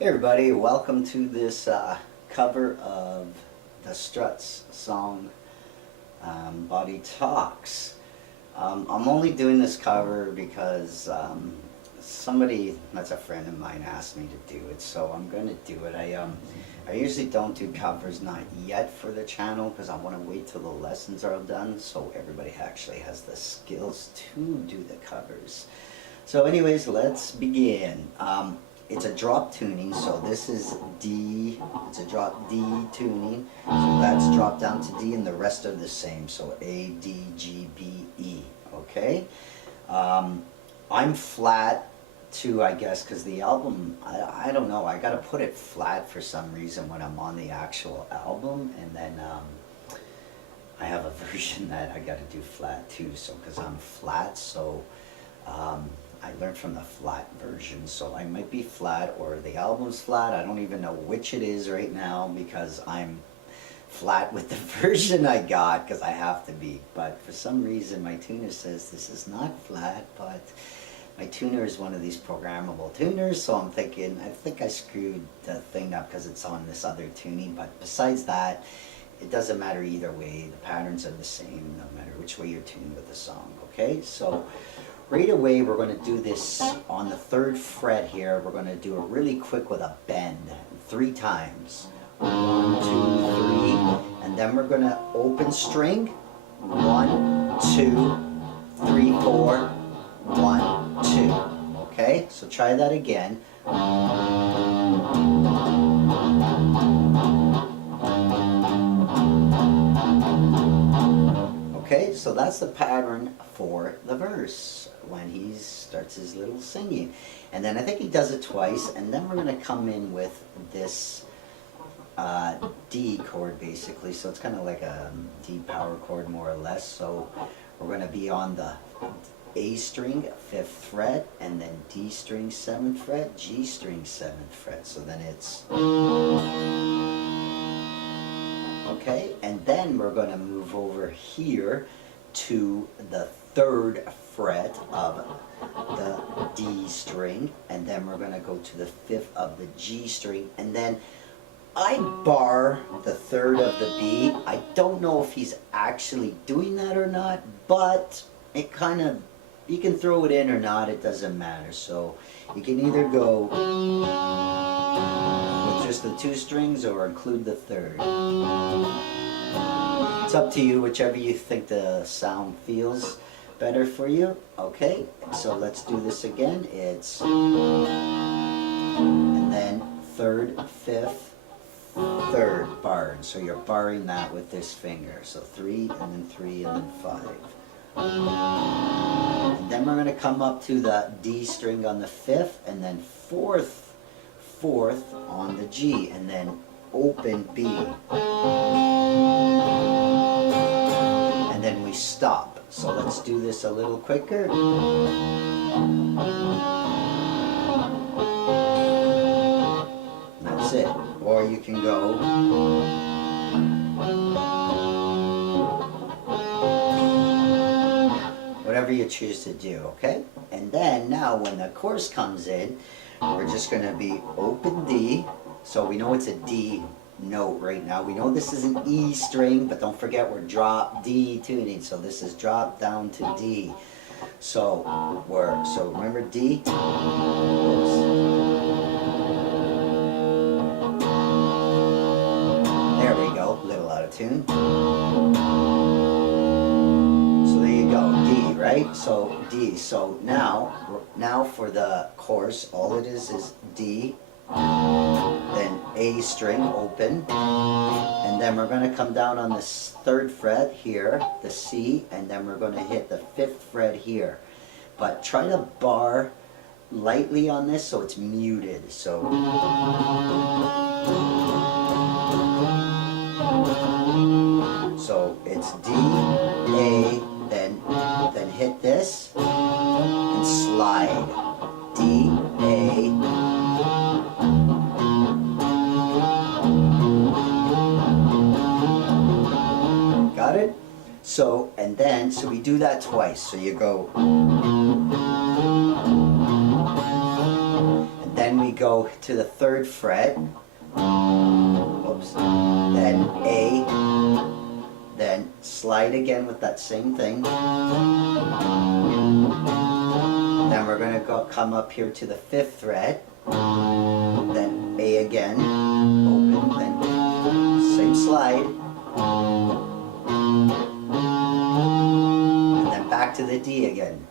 Hey everybody, welcome to this cover of the Struts song, Body Talks. I'm only doing this cover because somebody that's a friend of mine asked me to do it, so I'm going to do it. I usually don't do covers, not yet, for the channel, because I want to wait till the lessons are done so everybody actually has the skills to do the covers. So anyways, let's begin. It's a drop tuning, so this is D, it's a drop D tuning, so that's dropped down to D and the rest are the same, so A, D, G, B, E, okay? I'm flat too, I guess, because the album, I don't know, I gotta put it flat for some reason when I'm on the actual album, and then I have a version that I gotta do flat too, so because I'm flat, so I learned from the flat version, so I might be flat or the album's flat. I don't even know which it is right now because I'm flat with the version I got because I have to be. But for some reason my tuner says this is not flat, but my tuner is one of these programmable tuners, so I'm thinking, I think I screwed the thing up because it's on this other tuning. But besides that, it doesn't matter either way. The patterns are the same no matter which way you're tuned with the song, okay? So right away, we're going to do this on the 3rd fret here. We're going to do it really quick with a bend 3 times. 1, 2, 3, and then we're going to open string. 1, 2, 3, 4, 1, 2. Okay, so try that again. Okay, so that's the pattern for the verse when he starts his little singing. And then I think he does it twice, and then we're going to come in with this D chord basically. So it's kind of like a D power chord more or less. So we're going to be on the A string, 5th fret, and then D string, 7th fret, G string, 7th fret. So then it's... Okay, and then we're going to move over here to the 3rd fret of the D string, and then we're going to go to the 5th of the G string, and then I bar the 3rd of the B. I don't know if he's actually doing that or not, but it kind of, you can throw it in or not, it doesn't matter. So you can either go with just the 2 strings or include the 3rd. It's up to you, whichever you think the sound feels better for you. Okay, so let's do this again. It's and then 3rd, 5th, 3rd barred. So you're barring that with this finger. So 3 and then 3 and then 5. And then we're going to come up to the D string on the 5th, and then 4th on the G, and then open B. And then we stop. So let's do this a little quicker. That's it. Or you can go. Whatever you choose to do, okay? And then now when the chorus comes in, we're just going to be open D. So we know it's a D note right now. We know this is an E string, but don't forget we're drop D tuning. So this is drop down to D. So remember D? Oops. There we go, a little out of tune. Right? So D. So now for the chorus, all it is D, then A string open, and then we're going to come down on the 3rd fret here, the C, and then we're going to hit the 5th fret here. But try to bar lightly on this so it's muted. So it's D, A, then hit this and slide. D, A. Got it? So, and then, so we do that twice. So you go, and then we go go to the 3rd fret, oops, then A, then slide again with that same thing. Then we're going to come up here to the 5th fret, then A again, open, then same slide, and then back to the D again.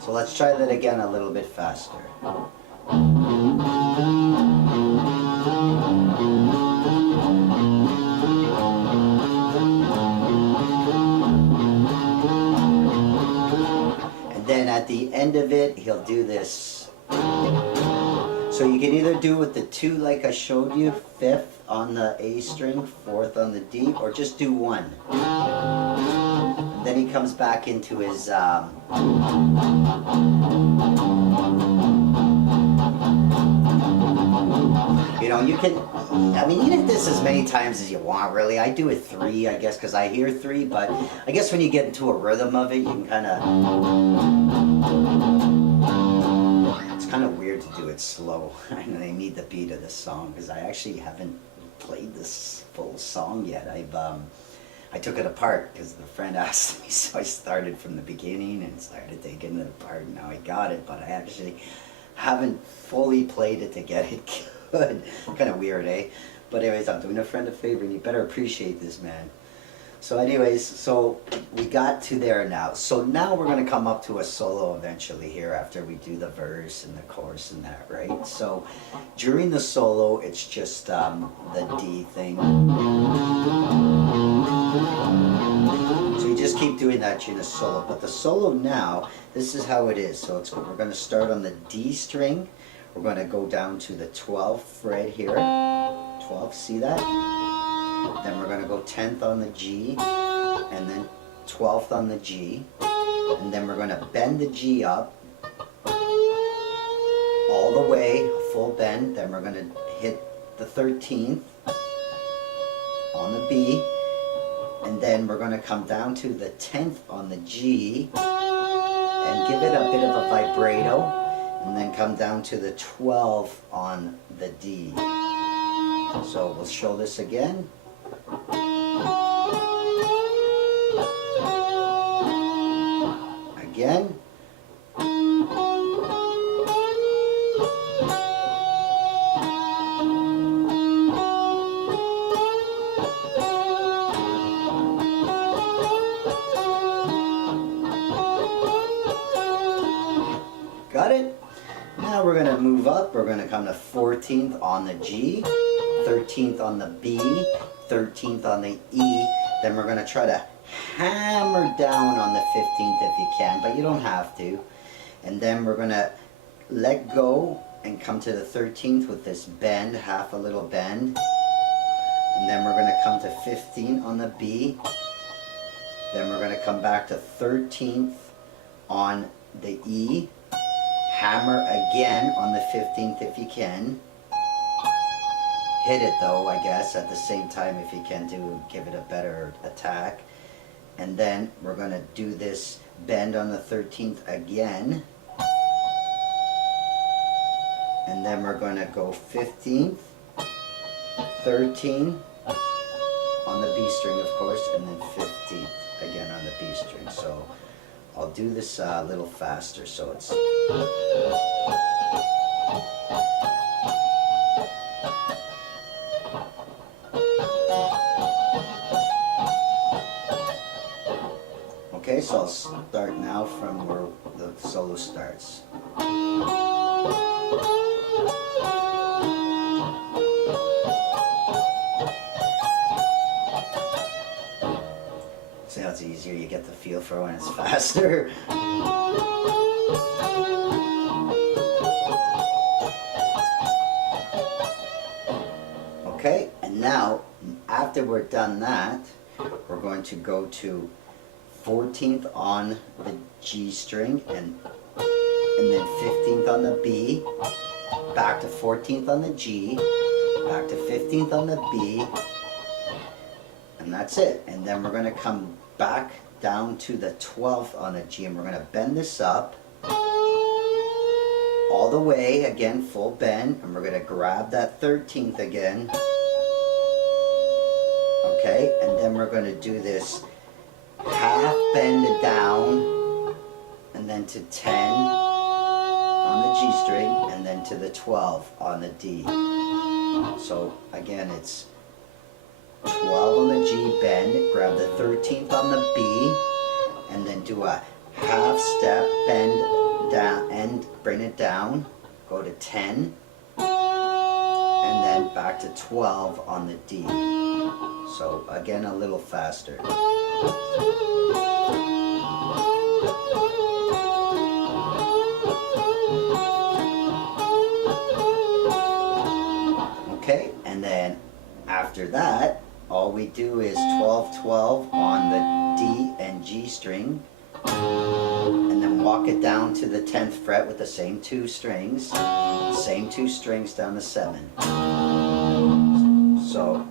So let's try that again a little bit faster. And then at the end of it, he'll do this. So you can either do with the 2 like I showed you, 5th on the A string, 4th on the D, or just do 1. And then he comes back into his you know, you can, I mean, you hit this as many times as you want, really. I do it 3, I guess, because I hear 3, but I guess when you get into a rhythm of it, you can kind of, it's kind of weird to do it slow. And I need the beat of the song, because I actually haven't played this full song yet. I took it apart because the friend asked me, so I started from the beginning and started taking it apart, and now I got it, but I actually haven't fully played it to get it good. Kind of weird, eh? But anyways, I'm doing a friend a favor, and you better appreciate this, man. So anyways, so we got to there now. So now we're going to come up to a solo eventually here after we do the verse and the chorus and that, right? So during the solo, it's just the D thing. So you just keep doing that during the solo. But the solo now, this is how it is. So we're going to start on the D string. We're going to go down to the 12th fret here. 12, see that? Then we're going to go 10th on the G, and then 12th on the G, and then we're going to bend the G up all the way, full bend. Then we're going to hit the 13th on the B, and then we're going to come down to the 10th on the G and give it a bit of a vibrato, and then come down to the 12th on the D. So we'll show this again. Again. Got it? Now we're going to move up. We're going to come to 14th on the G, 13th on the B, 13th on the E. Then we're going to try to hammer down on the 15th if you can, but you don't have to. And then we're going to let go and come to the 13th with this bend, half a little bend. And then we're going to come to 15 on the B. Then we're going to come back to 13th on the E. Hammer again on the 15th if you can. Hit it though, I guess, at the same time if you can give it a better attack. And then we're going to do this bend on the 13th again. And then we're going to go 15th, 13 on the B string, of course, and then 15th again on the B string. So I'll do this a little faster so it's... Okay, so I'll start now from where the solo starts. See how it's easier, you get the feel for when it's faster. Okay, and now, after we're done that, we're going to go to 14th on the G string and then 15th on the B, back to 14th on the G, back to 15th on the B, and that's it. And then we're going to come back down to the 12th on the G, and we're going to bend this up all the way, again, full bend, and we're going to grab that 13th again. Okay, and then we're going to do this half bend it down, and then to 10 on the G string, and then to the 12 on the D. So again, it's 12 on the G, bend, grab the 13th on the B, and then do a half step, bend down, and bring it down, go to 10, and then back to 12 on the D. So again, a little faster. Okay, and then after that, all we do is 12-12 on the D and G string, and then walk it down to the 10th fret with the same two strings down to 7. So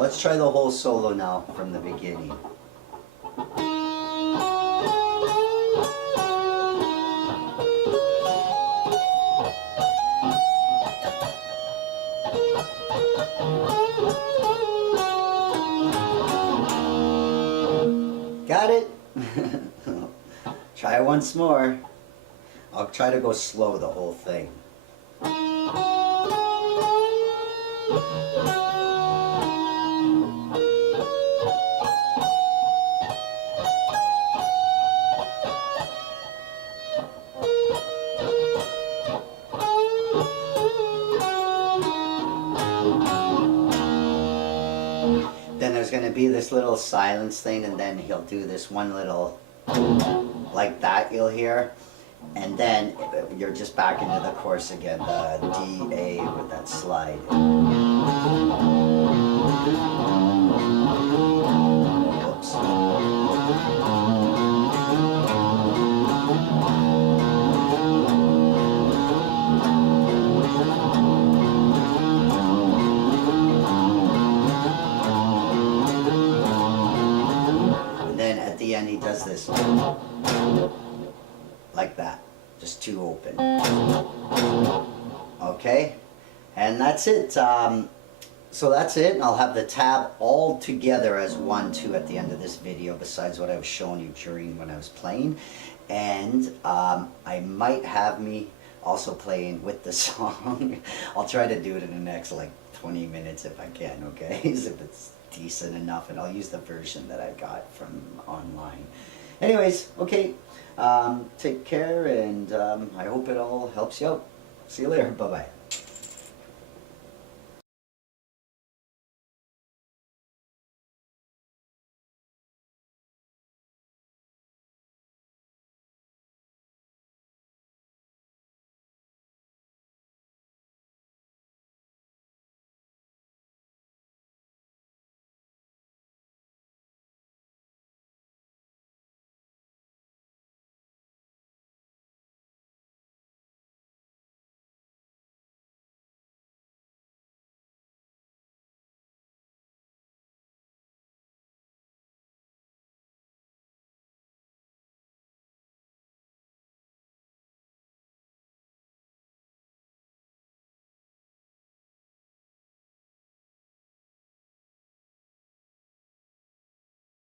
let's try the whole solo now from the beginning. Got it? Try it once more. I'll try to go slow the whole thing. Then there's going to be this little silence thing, and then he'll do this one little, like that you'll hear, and then you're just back into the chorus again, the D, A with that slide. Whoops. And he does this like that, just two open. Okay, and that's it. So that's it. I'll have the tab all together as 1-2 at the end of this video, besides what I was showing you during when I was playing. And I might have me also playing with the song. I'll try to do it in the next like 20 minutes if I can, okay? If it's decent enough, and I'll use the version that I got from online. Anyways, okay, take care, and I hope it all helps you out. See you later. Bye-bye.